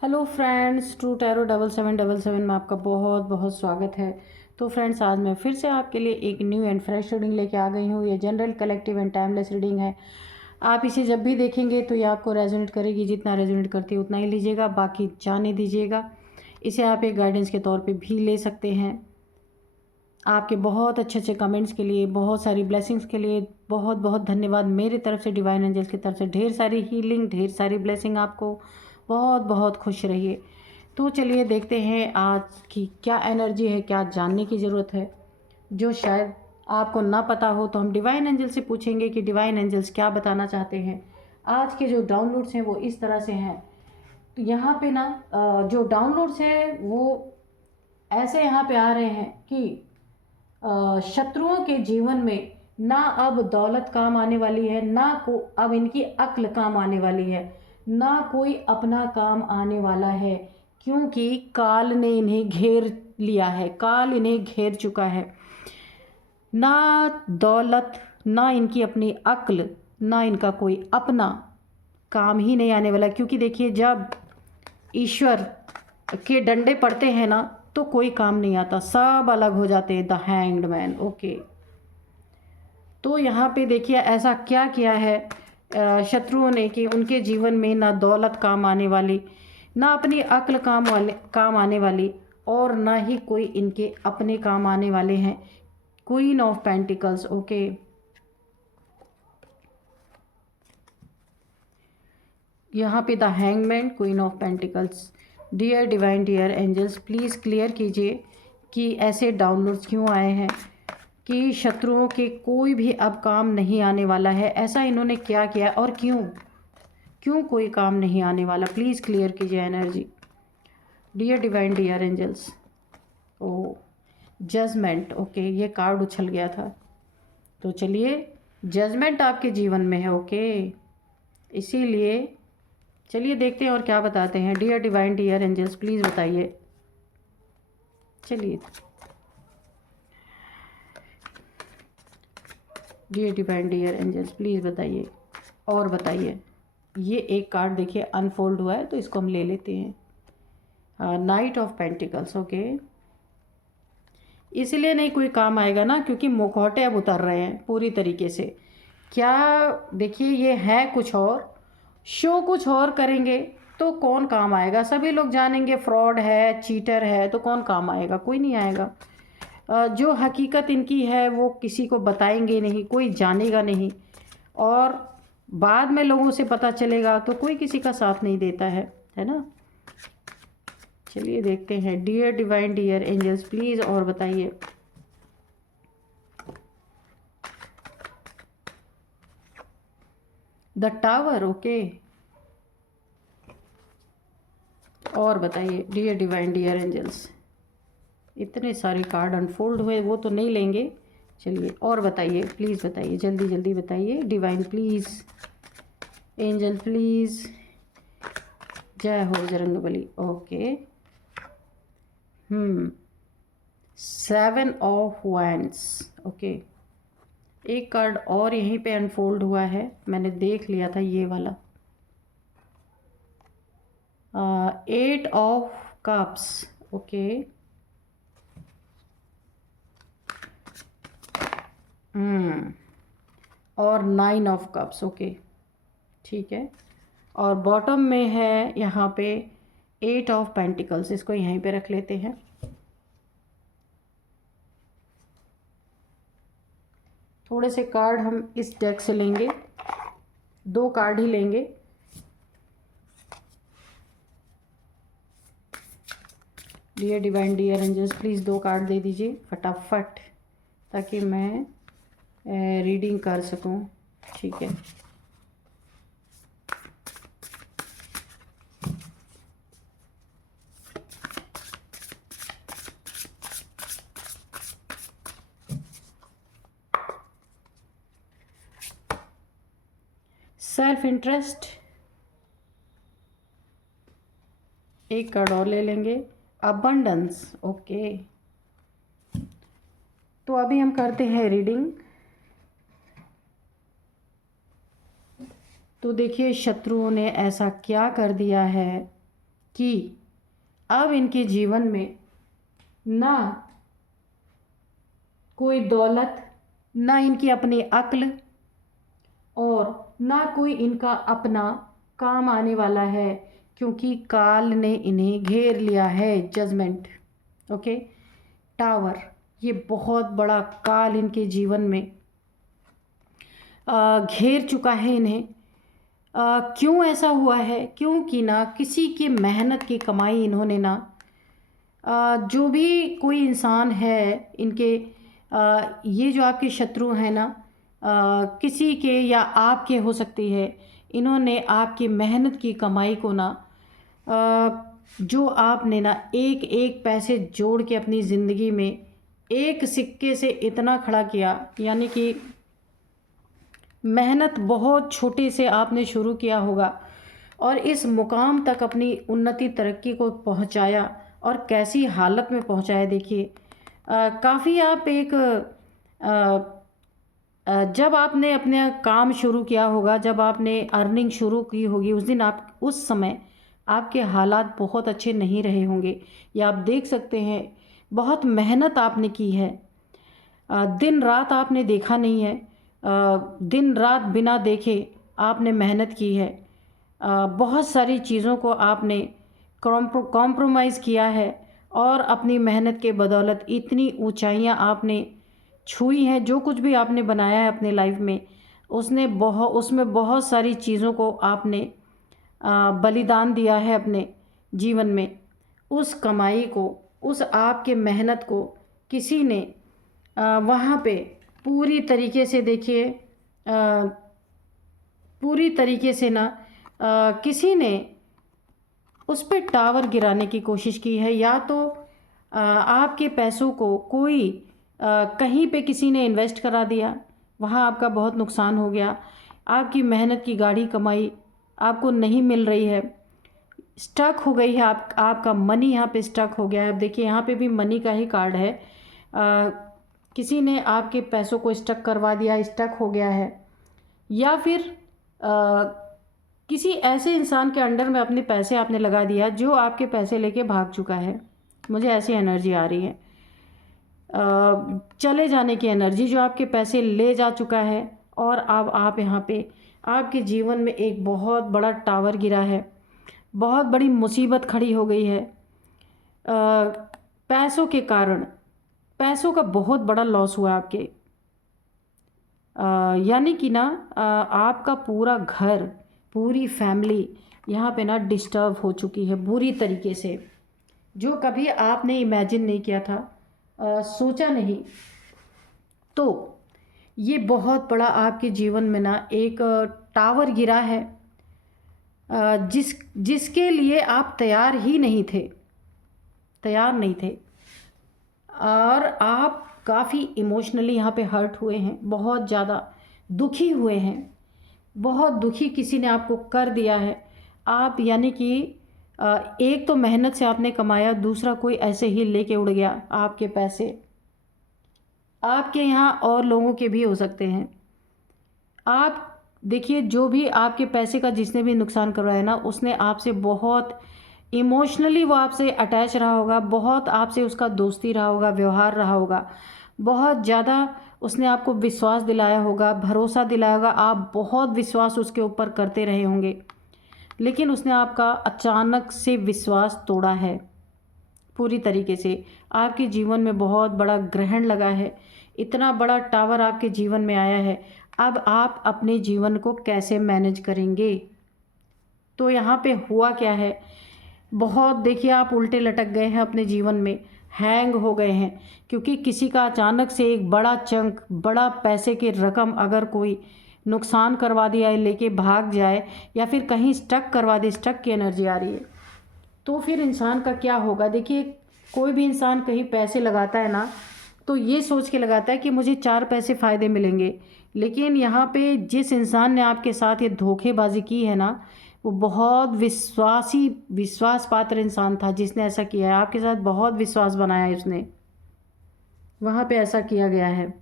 Hello friends, true tarot 7777 में आपका बहुत बहुत स्वागत है। तो फ्रेंड्स, आज मैं फिर से आपके लिए एक न्यू एंड फ्रेश रीडिंग लेके आ गई हूँ। ये general, collective and timeless reading है। आप इसे जब भी देखेंगे तो ये आपको रेजोनेट करेगी। जितना रेजोनेट करती है उतना ही लीजिएगा, बाकी जाने दीजिएगा। इसे आप एक गाइडेंस के तौर पर भी ले सकते हैं। आपके बहुत अच्छे अच्छे कमेंट्स के लिए, बहुत सारी ब्लेसिंग्स के लिए बहुत बहुत धन्यवाद। मेरी तरफ से, डिवाइन एंजल्स की तरफ से ढेर सारी हीलिंग, ढेर सारी ब्लेसिंग आपको। बहुत बहुत खुश रहिए। तो चलिए देखते हैं आज की क्या एनर्जी है, क्या जानने की ज़रूरत है जो शायद आपको ना पता हो। तो हम डिवाइन एंजल से पूछेंगे कि डिवाइन एंजल्स क्या बताना चाहते हैं। आज के जो डाउनलोड्स हैं वो इस तरह से हैं। तो यहाँ पे ना जो डाउनलोड्स हैं वो ऐसे यहाँ पे आ रहे हैं कि शत्रुओं के जीवन में ना अब दौलत काम आने वाली है, ना को अब इनकी अक्ल काम आने वाली है, ना कोई अपना काम आने वाला है, क्योंकि काल ने इन्हें घेर लिया है। काल इन्हें घेर चुका है। ना दौलत, ना इनकी अपनी अक्ल, ना इनका कोई अपना काम ही नहीं आने वाला। क्योंकि देखिए, जब ईश्वर के डंडे पड़ते हैं ना तो कोई काम नहीं आता, सब अलग हो जाते हैं। The hanged man. ओके, तो यहाँ पे देखिए ऐसा क्या किया है शत्रुओं ने कि उनके जीवन में ना दौलत काम आने वाली, ना अपनी अक्ल काम आने वाली, और ना ही कोई इनके अपने काम आने वाले हैं। Queen of pentacles. ओके, यहाँ पे the hangman, queen of pentacles. Dear divine, dear angels, please clear कीजिए कि ऐसे डाउनलोड्स क्यों आए हैं कि शत्रुओं के कोई भी अब काम नहीं आने वाला है। ऐसा इन्होंने क्या किया और क्यों क्यों कोई काम नहीं आने वाला। प्लीज़ क्लियर कीजिए energy. Dear divine, dear angels. Oh, judgement. Okay, ये कार्ड उछल गया था। तो चलिए, जजमेंट आपके जीवन में है। ओके, इसीलिए चलिए देखते हैं और क्या बताते हैं। Dear divine, dear angels, please बताइए। चलिए, dear divine, dear angels, please बताइए और बताइए। ये एक कार्ड देखिए अनफोल्ड हुआ है, तो इसको हम ले लेते हैं। Night of pentacles. ओके, इसलिए नहीं कोई काम आएगा ना, क्योंकि मुखौटे अब उतर रहे हैं पूरी तरीके से। क्या, देखिए ये है कुछ और, शो कुछ और करेंगे तो कौन काम आएगा। सभी लोग जानेंगे फ्रॉड है, चीटर है, तो कौन काम आएगा, कोई नहीं आएगा। जो हकीकत इनकी है वो किसी को बताएंगे नहीं, कोई जानेगा नहीं, और बाद में लोगों से पता चलेगा तो कोई किसी का साथ नहीं देता है ना। चलिए देखते हैं। Dear divine, dear angels, please और बताइए। The tower. ओके, और बताइए डियर डिवाइन, डियर एंजल्स। इतने सारे कार्ड अनफोल्ड हुए, वो तो नहीं लेंगे। चलिए और बताइए, प्लीज़ बताइए, जल्दी जल्दी बताइए। डिवाइन प्लीज़, एंजल प्लीज़, जय हो Bajrangbali. Okay, 7 of wands. Okay, एक कार्ड और यहीं पे अनफोल्ड हुआ है, मैंने देख लिया था ये वाला। 8 ऑफ कप्स। ओके, और 9 ऑफ कप्स। ओके, ठीक है। और बॉटम में है यहाँ पे 8 ऑफ पेंटिकल्स। इसको यहीं पे रख लेते हैं। थोड़े से कार्ड हम इस डेक से लेंगे, 2 कार्ड ही लेंगे। Dear divine, dear angels, please 2 card दे दीजिए फटाफट, ताकि मैं रीडिंग कर सकूं। ठीक है, सेल्फ इंटरेस्ट। एक कार्ड और ले लेंगे, अबंडेंस। ओके, तो अभी हम करते हैं रीडिंग। तो देखिए, शत्रुओं ने ऐसा क्या कर दिया है कि अब इनके जीवन में ना कोई दौलत, ना इनकी अपनी अक्ल और ना कोई इनका अपना काम आने वाला है, क्योंकि काल ने इन्हें घेर लिया है। Judgement, okay. टावर, ये बहुत बड़ा काल इनके जीवन में घेर चुका है इन्हें। क्यों ऐसा हुआ है? क्योंकि ना किसी की मेहनत की कमाई इन्होंने ना जो भी कोई इंसान है इनके ये जो आपके शत्रु हैं ना, किसी के या आपके हो सकती है, इन्होंने आपकी मेहनत की कमाई को ना जो आपने ना एक एक पैसे जोड़ के अपनी ज़िंदगी में एक सिक्के से इतना खड़ा किया, यानी कि मेहनत बहुत छोटे से आपने शुरू किया होगा और इस मुकाम तक अपनी उन्नति तरक्की को पहुंचाया, और कैसी हालत में पहुंचाया देखिए। काफ़ी आप एक जब आपने अपने काम शुरू किया होगा, जब आपने अर्निंग शुरू की होगी, उस दिन आप उस समय आपके हालात बहुत अच्छे नहीं रहे होंगे। या आप देख सकते हैं बहुत मेहनत आपने की है, दिन रात आपने देखा नहीं है, दिन रात बिना देखे आपने मेहनत की है, बहुत सारी चीज़ों को आपने कॉम्प्रोमाइज़ किया है और अपनी मेहनत के बदौलत इतनी ऊंचाइयां आपने छुई हैं। जो कुछ भी आपने बनाया है अपने लाइफ में, उसमें बहुत सारी चीज़ों को आपने बलिदान दिया है अपने जीवन में। उस कमाई को, उस आपके मेहनत को किसी ने वहाँ पे पूरी तरीके से देखिए, पूरी तरीके से ना किसी ने उस पर टावर गिराने की कोशिश की है। या तो आपके पैसों को कोई कहीं पे किसी ने इन्वेस्ट करा दिया, वहाँ आपका बहुत नुकसान हो गया। आपकी मेहनत की गाढ़ी कमाई आपको नहीं मिल रही है, स्टक हो गई है, आपका मनी यहाँ पे स्टक हो गया है। अब देखिए यहाँ पे भी मनी का ही कार्ड है। किसी ने आपके पैसों को स्टक करवा दिया, स्टक हो गया है। या फिर किसी ऐसे इंसान के अंडर में अपने पैसे आपने लगा दिया जो आपके पैसे लेके भाग चुका है। मुझे ऐसी एनर्जी आ रही है, चले जाने की एनर्जी, जो आपके पैसे ले जा चुका है। और अब आप यहाँ पे आपके जीवन में एक बहुत बड़ा टावर गिरा है, बहुत बड़ी मुसीबत खड़ी हो गई है पैसों के कारण। पैसों का बहुत बड़ा लॉस हुआ आपके, यानी कि ना आपका पूरा घर, पूरी फैमिली यहाँ पे ना डिस्टर्ब हो चुकी है बुरी तरीके से, जो कभी आपने इमेजिन नहीं किया था, सोचा नहीं। तो ये बहुत बड़ा आपके जीवन में ना एक टावर गिरा है, जिसके लिए आप तैयार ही नहीं थे, तैयार नहीं थे। और आप काफ़ी इमोशनली यहाँ पे हर्ट हुए हैं, बहुत ज़्यादा दुखी हुए हैं, बहुत दुखी किसी ने आपको कर दिया है। आप यानी कि एक तो मेहनत से आपने कमाया, दूसरा कोई ऐसे ही लेके उड़ गया आपके पैसे। आपके यहाँ और लोगों के भी हो सकते हैं। आप देखिए जो भी आपके पैसे का जिसने भी नुकसान करवाया ना, उसने आपसे बहुत इमोशनली वो आपसे अटैच रहा होगा, बहुत आपसे उसका दोस्ती रहा होगा, व्यवहार रहा होगा, बहुत ज़्यादा उसने आपको विश्वास दिलाया होगा, भरोसा दिलाया होगा, आप बहुत विश्वास उसके ऊपर करते रहे होंगे। लेकिन उसने आपका अचानक से विश्वास तोड़ा है पूरी तरीके से। आपके जीवन में बहुत बड़ा ग्रहण लगा है, इतना बड़ा टावर आपके जीवन में आया है। अब आप अपने जीवन को कैसे मैनेज करेंगे? तो यहाँ पे हुआ क्या है, बहुत देखिए आप उल्टे लटक गए हैं अपने जीवन में, हैंग हो गए हैं, क्योंकि किसी का अचानक से एक बड़ा चंक, बड़ा पैसे की रकम अगर कोई नुकसान करवा दिया, लेके भाग जाए या फिर कहीं स्टक करवा दे, स्टक की एनर्जी आ रही है, तो फिर इंसान का क्या होगा? देखिए कोई भी इंसान कहीं पैसे लगाता है ना, तो ये सोच के लगाता है कि मुझे 4 पैसे फ़ायदे मिलेंगे। लेकिन यहाँ पे जिस इंसान ने आपके साथ ये धोखेबाजी की है ना, वो बहुत विश्वास पात्र इंसान था जिसने ऐसा किया है आपके साथ, बहुत विश्वास बनाया है उसने, वहाँ पे ऐसा किया गया है।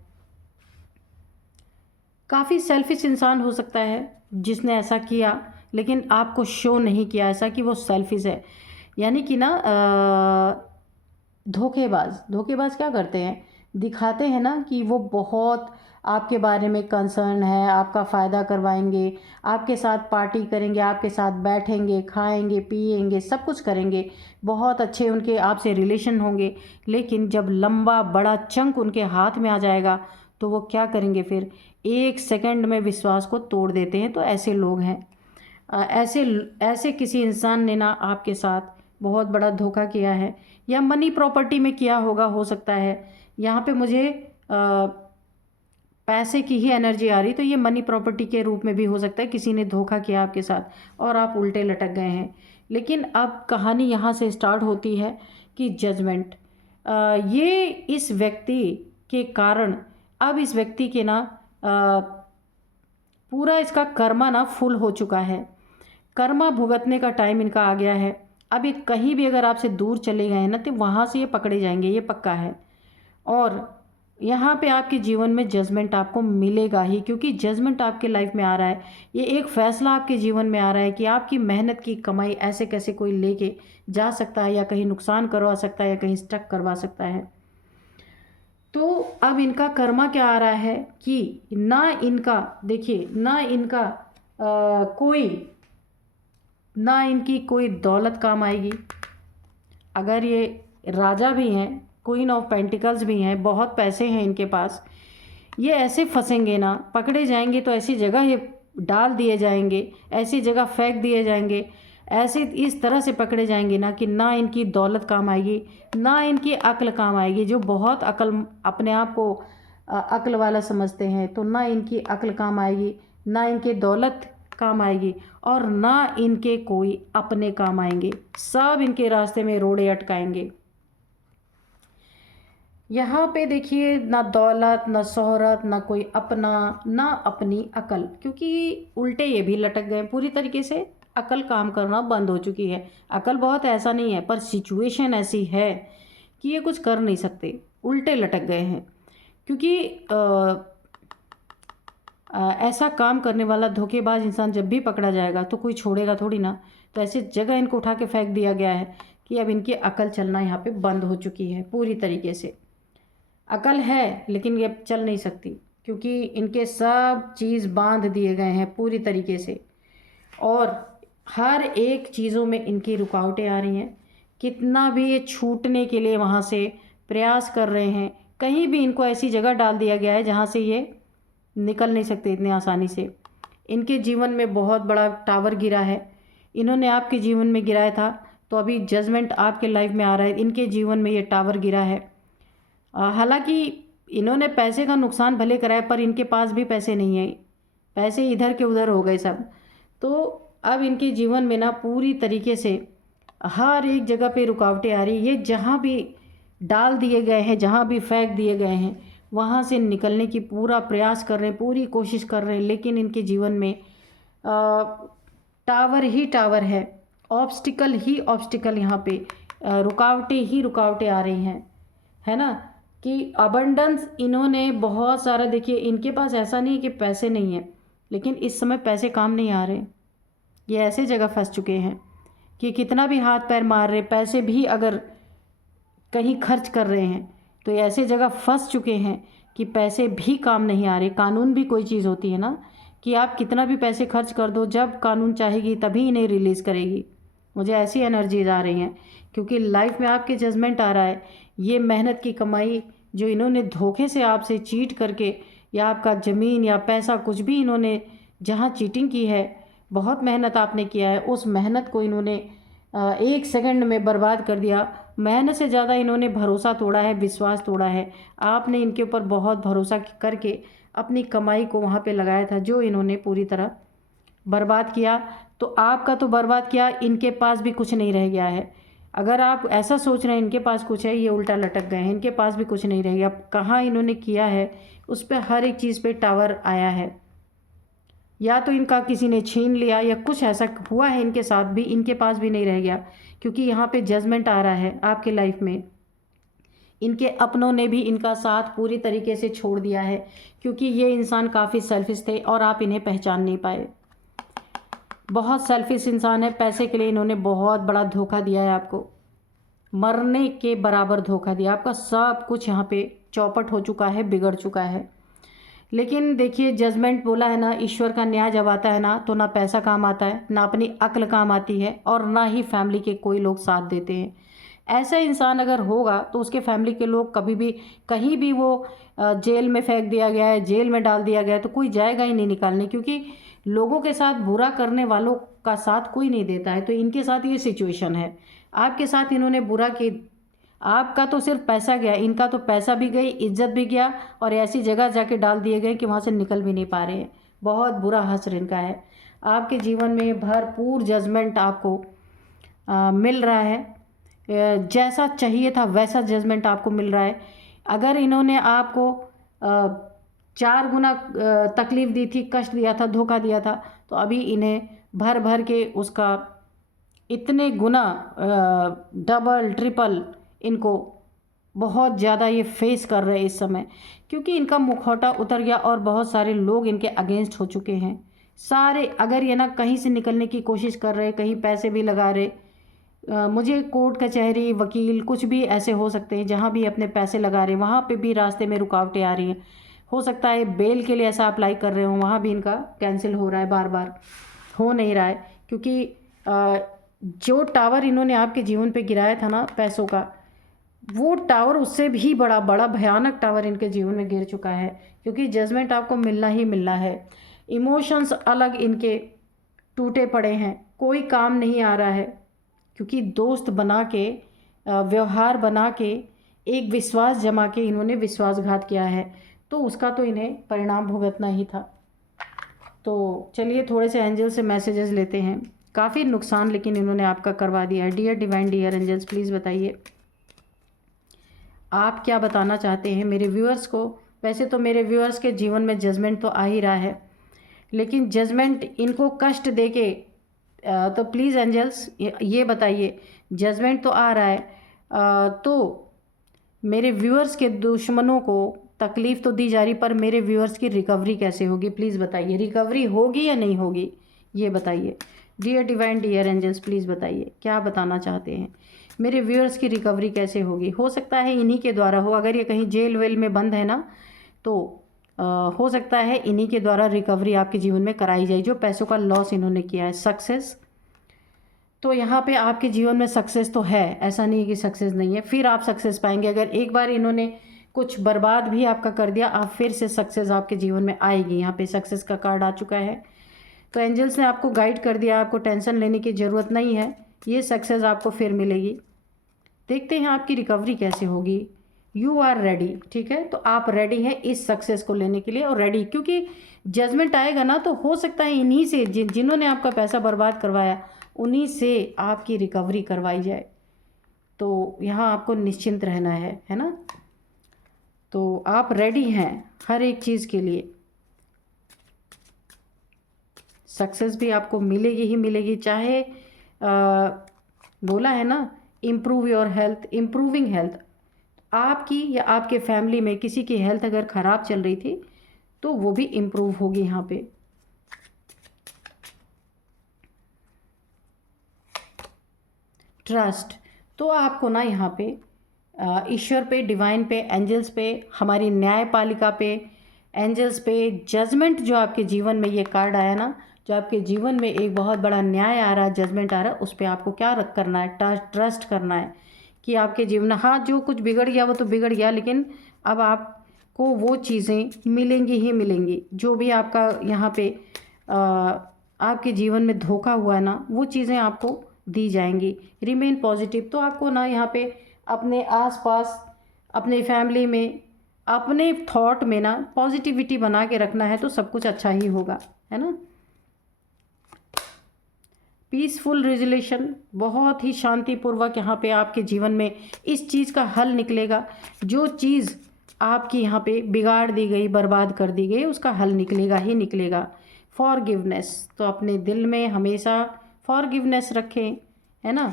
काफ़ी सेल्फिश इंसान हो सकता है जिसने ऐसा किया, लेकिन आपको शो नहीं किया ऐसा कि वो सेल्फिश है। यानी कि ना धोखेबाज क्या करते हैं, दिखाते हैं ना कि वो बहुत आपके बारे में कंसर्न है, आपका फ़ायदा करवाएंगे, आपके साथ पार्टी करेंगे, आपके साथ बैठेंगे, खाएंगे, पिएंगे, सब कुछ करेंगे, बहुत अच्छे उनके आपसे रिलेशन होंगे। लेकिन जब लंबा बड़ा चंक उनके हाथ में आ जाएगा तो वो क्या करेंगे, फिर 1 सेकंड में विश्वास को तोड़ देते हैं। तो ऐसे लोग हैं। ऐसे ऐसे किसी इंसान ने ना आपके साथ बहुत बड़ा धोखा किया है, या मनी प्रॉपर्टी में किया होगा, हो सकता है। यहाँ पे मुझे पैसे की ही एनर्जी आ रही, तो ये मनी प्रॉपर्टी के रूप में भी हो सकता है। किसी ने धोखा किया आपके साथ और आप उल्टे लटक गए हैं। लेकिन अब कहानी यहाँ से स्टार्ट होती है कि जजमेंट, ये इस व्यक्ति के कारण, अब इस व्यक्ति के ना पूरा इसका कर्मा ना फुल हो चुका है। कर्मा भुगतने का टाइम इनका आ गया है। अब ये कहीं भी अगर आपसे दूर चले गए हैं ना, तो वहाँ से ये पकड़े जाएंगे, ये पक्का है। और यहाँ पे आपके जीवन में जजमेंट आपको मिलेगा ही, क्योंकि जजमेंट आपके लाइफ में आ रहा है। ये एक फैसला आपके जीवन में आ रहा है कि आपकी मेहनत की कमाई ऐसे कैसे कोई लेके जा सकता है, या कहीं नुकसान करवा सकता है, या कहीं स्टक करवा सकता है। तो अब इनका कर्मा क्या आ रहा है कि ना इनका, देखिए, ना इनकी कोई दौलत काम आएगी। अगर ये राजा भी हैं, क्वीन ऑफ पेंटिकल्स भी हैं, बहुत पैसे हैं इनके पास, ये ऐसे फंसेंगे ना, पकड़े जाएंगे तो ऐसी जगह ये डाल दिए जाएंगे, ऐसी जगह फेंक दिए जाएंगे, ऐसे इस तरह से पकड़े जाएंगे ना कि ना इनकी दौलत काम आएगी, ना इनकी अक्ल काम आएगी। जो बहुत अक्ल, अपने आप को अक्ल वाला समझते हैं, तो ना इनकी अक्ल काम आएगी, ना इनके दौलत काम आएगी, और ना इनके कोई अपने काम आएंगे। सब इनके रास्ते में रोड़े अटकाएंगे। यहाँ पे देखिए, ना दौलत, ना शोहरत, ना कोई अपना, ना अपनी अकल, क्योंकि उल्टे ये भी लटक गए पूरी तरीके से। अकल काम करना बंद हो चुकी है। अकल बहुत ऐसा नहीं है, पर सिचुएशन ऐसी है कि ये कुछ कर नहीं सकते, उल्टे लटक गए हैं। क्योंकि ऐसा काम करने वाला धोखेबाज इंसान जब भी पकड़ा जाएगा तो कोई छोड़ेगा थोड़ी ना। तो ऐसी जगह इनको उठा के फेंक दिया गया है कि अब इनकी अकल चलना यहाँ पे बंद हो चुकी है पूरी तरीके से। अकल है लेकिन ये अब चल नहीं सकती, क्योंकि इनके सब चीज़ बांध दिए गए हैं पूरी तरीके से, और हर एक चीज़ों में इनकी रुकावटें आ रही हैं। कितना भी ये छूटने के लिए वहाँ से प्रयास कर रहे हैं, कहीं भी इनको ऐसी जगह डाल दिया गया है जहाँ से ये निकल नहीं सकते इतनी आसानी से। इनके जीवन में बहुत बड़ा टावर गिरा है, इन्होंने आपके जीवन में गिराया था, तो अभी जजमेंट आपके लाइफ में आ रहा है। इनके जीवन में ये टावर गिरा है। हालांकि इन्होंने पैसे का नुकसान भले कराया, पर इनके पास भी पैसे नहीं है, पैसे इधर के उधर हो गए सब। तो अब इनके जीवन में ना पूरी तरीके से हर एक जगह पे रुकावटें आ रही। ये जहाँ भी डाल दिए गए हैं, जहाँ भी फेंक दिए गए हैं, वहाँ से निकलने की पूरा प्रयास कर रहे हैं, पूरी कोशिश कर रहे हैं, लेकिन इनके जीवन में टावर ही टावर है, ऑब्स्टिकल ही ऑब्स्टिकल, यहाँ पे रुकावटें ही रुकावटें आ रही हैं, है ना। कि अबंडेंस इन्होंने बहुत सारा, देखिए इनके पास ऐसा नहीं है कि पैसे नहीं है, लेकिन इस समय पैसे काम नहीं आ रहे। ये ऐसे जगह फंस चुके हैं कि कितना भी हाथ पैर मार रहे, पैसे भी अगर कहीं खर्च कर रहे हैं, तो ये ऐसे जगह फंस चुके हैं कि पैसे भी काम नहीं आ रहे। कानून भी कोई चीज़ होती है ना, कि आप कितना भी पैसे खर्च कर दो, जब कानून चाहेगी तभी इन्हें रिलीज़ करेगी। मुझे ऐसी एनर्जीज आ रही हैं, क्योंकि लाइफ में आपके जजमेंट आ रहा है। ये मेहनत की कमाई जो इन्होंने धोखे से आपसे चीट करके, या आपका ज़मीन या पैसा कुछ भी इन्होंने जहाँ चीटिंग की है, बहुत मेहनत आपने किया है, उस मेहनत को इन्होंने 1 सेकंड में बर्बाद कर दिया। मेहनत से ज़्यादा इन्होंने भरोसा तोड़ा है, विश्वास तोड़ा है। आपने इनके ऊपर बहुत भरोसा करके अपनी कमाई को वहाँ पे लगाया था, जो इन्होंने पूरी तरह बर्बाद किया। तो आपका तो बर्बाद किया, इनके पास भी कुछ नहीं रह गया है। अगर आप ऐसा सोच रहे हैं इनके पास कुछ है, ये उल्टा लटक गए हैं, इनके पास भी कुछ नहीं रह गया। कहाँ इन्होंने किया है उस पर हर एक चीज़ पे टावर आया है, या तो इनका किसी ने छीन लिया, या कुछ ऐसा हुआ है इनके साथ भी, इनके पास भी नहीं रह गया। क्योंकि यहाँ पे जजमेंट आ रहा है आपके लाइफ में। इनके अपनों ने भी इनका साथ पूरी तरीके से छोड़ दिया है, क्योंकि ये इंसान काफ़ी सेल्फिश थे और आप इन्हें पहचान नहीं पाए। बहुत सेल्फिश इंसान है। पैसे के लिए इन्होंने बहुत बड़ा धोखा दिया है आपको, मरने के बराबर धोखा दिया। आपका सब कुछ यहाँ पे चौपट हो चुका है, बिगड़ चुका है। लेकिन देखिए, जजमेंट बोला है ना, ईश्वर का न्याय जब आता है ना, तो ना पैसा काम आता है, ना अपनी अक्ल काम आती है, और ना ही फैमिली के कोई लोग साथ देते हैं। ऐसा इंसान अगर होगा तो उसके फैमिली के लोग कभी भी, कहीं भी वो जेल में फेंक दिया गया है, जेल में डाल दिया गया है, तो कोई जाएगा ही नहीं निकालने, क्योंकि लोगों के साथ बुरा करने वालों का साथ कोई नहीं देता है। तो इनके साथ ये सिचुएशन है। आपके साथ इन्होंने बुरा की, आपका तो सिर्फ पैसा गया, इनका तो पैसा भी गई, इज्जत भी गया, और ऐसी जगह जाके डाल दिए गए कि वहाँ से निकल भी नहीं पा रहे हैं। बहुत बुरा हश्र इनका है। आपके जीवन में भरपूर जजमेंट आपको मिल रहा है। जैसा चाहिए था वैसा जजमेंट आपको मिल रहा है। अगर इन्होंने आपको 4 गुना तकलीफ़ दी थी, कष्ट दिया था, धोखा दिया था, तो अभी इन्हें भर भर के उसका इतने गुना डबल ट्रिपल इनको बहुत ज़्यादा ये फेस कर रहे हैं इस समय, क्योंकि इनका मुखौटा उतर गया और बहुत सारे लोग इनके अगेंस्ट हो चुके हैं सारे। अगर ये ना कहीं से निकलने की कोशिश कर रहे, कहीं पैसे भी लगा रहे, मुझे कोर्ट कचहरी वकील कुछ भी ऐसे हो सकते हैं जहाँ भी अपने पैसे लगा रहे, वहाँ पे भी रास्ते में रुकावटें आ रही हैं। हो सकता है बेल के लिए ऐसा अप्लाई कर रहे हो, वहाँ भी इनका कैंसिल हो रहा है, बार बार हो नहीं रहा है, क्योंकि जो टावर इन्होंने आपके जीवन पे गिराया था ना पैसों का, वो टावर उससे भी बड़ा बड़ा भयानक टावर इनके जीवन में गिर चुका है, क्योंकि जजमेंट आपको मिलना ही मिलना है। इमोशंस अलग इनके टूटे पड़े हैं, कोई काम नहीं आ रहा है, क्योंकि दोस्त बना के, व्यवहार बना के, एक विश्वास जमा के इन्होंने विश्वासघात किया है, तो उसका तो इन्हें परिणाम भुगतना ही था। तो चलिए थोड़े से एंजल से मैसेजेस लेते हैं। काफ़ी नुकसान लेकिन इन्होंने आपका करवा दिया है। Dear divine, dear angels, please बताइए आप क्या बताना चाहते हैं मेरे व्यूअर्स को। वैसे तो मेरे व्यूअर्स के जीवन में जजमेंट तो आ ही रहा है, लेकिन जजमेंट इनको कष्ट दे के, तो प्लीज़ एंजल्स ये बताइए, जजमेंट तो आ रहा है, तो मेरे व्यूअर्स के दुश्मनों को तकलीफ़ तो दी जा रही, पर मेरे व्यूअर्स की रिकवरी कैसे होगी, प्लीज़ बताइए। रिकवरी होगी या नहीं होगी, ये बताइए। Dear divine, dear angels, please बताइए क्या बताना चाहते हैं मेरे व्यूअर्स की रिकवरी कैसे होगी। हो सकता है इन्हीं के द्वारा हो, अगर ये कहीं जेल वेल में बंद है ना, तो हो सकता है इन्हीं के द्वारा रिकवरी आपके जीवन में कराई जाए, जो पैसों का लॉस इन्होंने किया है। सक्सेस तो यहाँ पे आपके जीवन में सक्सेस तो है, ऐसा नहीं है कि सक्सेस नहीं है, फिर आप सक्सेस पाएंगे। अगर एक बार इन्होंने कुछ बर्बाद भी आपका कर दिया, आप फिर से सक्सेस आपके जीवन में आएगी। यहाँ पे सक्सेस का कार्ड आ चुका है, तो एंजल्स ने आपको गाइड कर दिया, आपको टेंशन लेने की ज़रूरत नहीं है, ये सक्सेस आपको फिर मिलेगी। देखते हैं आपकी रिकवरी कैसे होगी। यू आर रेडी, ठीक है, तो आप रेडी हैं इस सक्सेस को लेने के लिए, और रेडी, क्योंकि जजमेंट आएगा ना, तो हो सकता है इन्हीं से, जिन्होंने आपका पैसा बर्बाद करवाया, उन्हीं से आपकी रिकवरी करवाई जाए। तो यहाँ आपको निश्चिंत रहना है ना, तो आप रेडी हैं हर एक चीज़ के लिए। सक्सेस भी आपको मिलेगी ही मिलेगी, चाहे बोला है ना, improve your health, improving health. आपकी या आपके फैमिली में किसी की हेल्थ अगर ख़राब चल रही थी, तो वो भी इम्प्रूव होगी। यहाँ पे ट्रस्ट, तो आपको ना यहाँ पे ईश्वर पे, डिवाइन पे, एंजल्स पे, हमारी न्यायपालिका पे, एंजल्स पे, जजमेंट जो आपके जीवन में ये कार्ड आया ना, जो आपके जीवन में एक बहुत बड़ा न्याय आ रहा है, जजमेंट आ रहा है, उस पर आपको क्या करना है, ट्रस्ट करना है कि आपके जीवन, हाँ जो कुछ बिगड़ गया वो तो बिगड़ गया, लेकिन अब आपको वो चीज़ें मिलेंगी ही मिलेंगी। जो भी आपका यहाँ पे आपके जीवन में धोखा हुआ है ना, वो चीज़ें आपको दी जाएंगी। रिमेन पॉजिटिव, तो आपको ना यहाँ पे अपने आसपास, अपने फैमिली में, अपने थॉट में ना पॉजिटिविटी बना के रखना है, तो सब कुछ अच्छा ही होगा, है ना। पीसफुल रेजोल्यूशन, बहुत ही शांतिपूर्वक यहाँ पे आपके जीवन में इस चीज़ का हल निकलेगा। जो चीज़ आपकी यहाँ पे बिगाड़ दी गई, बर्बाद कर दी गई, उसका हल निकलेगा ही निकलेगा। फॉरगिवनेस, तो अपने दिल में हमेशा फॉरगिवनेस रखें, है ना।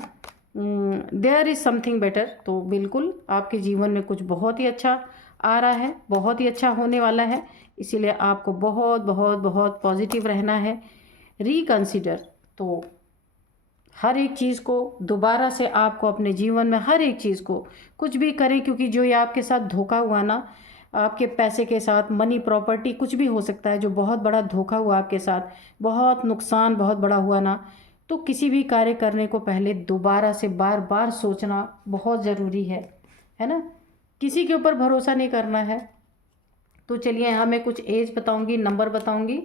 देयर इज़ समथिंग बेटर, तो बिल्कुल आपके जीवन में कुछ बहुत ही अच्छा आ रहा है, बहुत ही अच्छा होने वाला है, इसीलिए आपको बहुत बहुत बहुत पॉजिटिव रहना है। रिकंसिडर, तो हर एक चीज़ को दोबारा से आपको अपने जीवन में हर एक चीज़ को कुछ भी करें, क्योंकि जो ये आपके साथ धोखा हुआ ना, आपके पैसे के साथ, मनी, प्रॉपर्टी, कुछ भी हो सकता है, जो बहुत बड़ा धोखा हुआ आपके साथ, बहुत नुकसान बहुत बड़ा हुआ ना, तो किसी भी कार्य करने को पहले दोबारा से बार बार सोचना बहुत ज़रूरी है ना। किसी के ऊपर भरोसा नहीं करना है। तो चलिए यहाँ मैं कुछ एज बताऊंगी, नंबर बताऊंगी,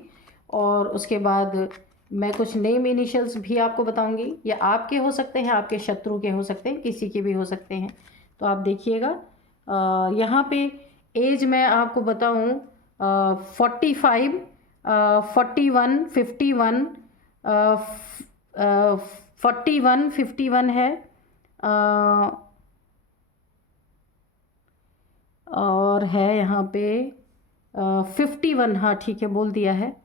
और उसके बाद मैं कुछ नेम इनिशियल्स भी आपको बताऊंगी। या आपके हो सकते हैं, आपके शत्रु के हो सकते हैं, किसी के भी हो सकते हैं। तो आप देखिएगा, यहाँ पे एज मैं आपको बताऊं 45, 41, 51, 41, 51 है, और है यहाँ पे 51, हाँ ठीक है बोल दिया है।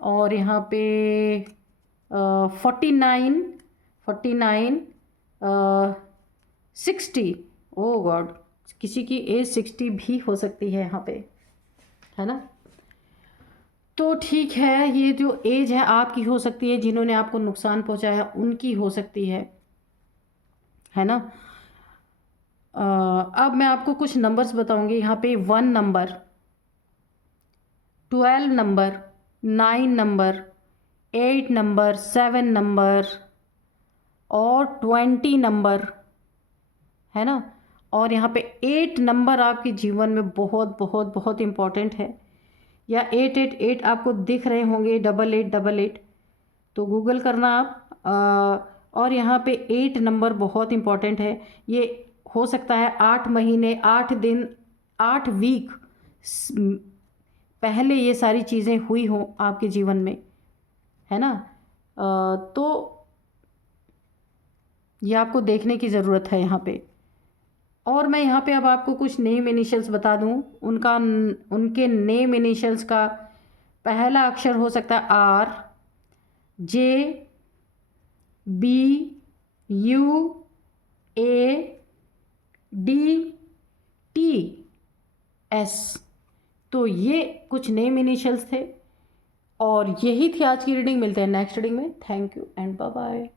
और यहाँ पे 49, 49, 60, ओ गॉड, किसी की एज 60 भी हो सकती है यहाँ पे, है ना। तो ठीक है, ये जो एज है आपकी हो सकती है, जिन्होंने आपको नुकसान पहुंचाया उनकी हो सकती है ना। अब मैं आपको कुछ नंबर्स बताऊंगी। यहाँ पे 1 number, 12 number, 9 number, 8 number, 7 number और 20 नंबर, है ना। और यहाँ पे 8 नंबर आपके जीवन में बहुत बहुत बहुत इम्पॉर्टेंट है। या 888 आपको दिख रहे होंगे, 8888, तो गूगल करना आप। और यहाँ पे 8 नंबर बहुत इम्पॉर्टेंट है। ये हो सकता है 8 महीने, 8 दिन, 8 वीक पहले ये सारी चीज़ें हुई हों आपके जीवन में, है ना। तो ये आपको देखने की ज़रूरत है यहाँ पे। और मैं यहाँ पे अब आपको कुछ नेम इनिशियल्स बता दूँ। उनके नेम इनिशियल्स का पहला अक्षर हो सकता है R, J, B, U, A, D, T, S। तो ये कुछ नेम इनिशियल्स थे, और यही थी आज की रीडिंग। मिलते हैं नेक्स्ट रीडिंग में। Thank you and bye bye.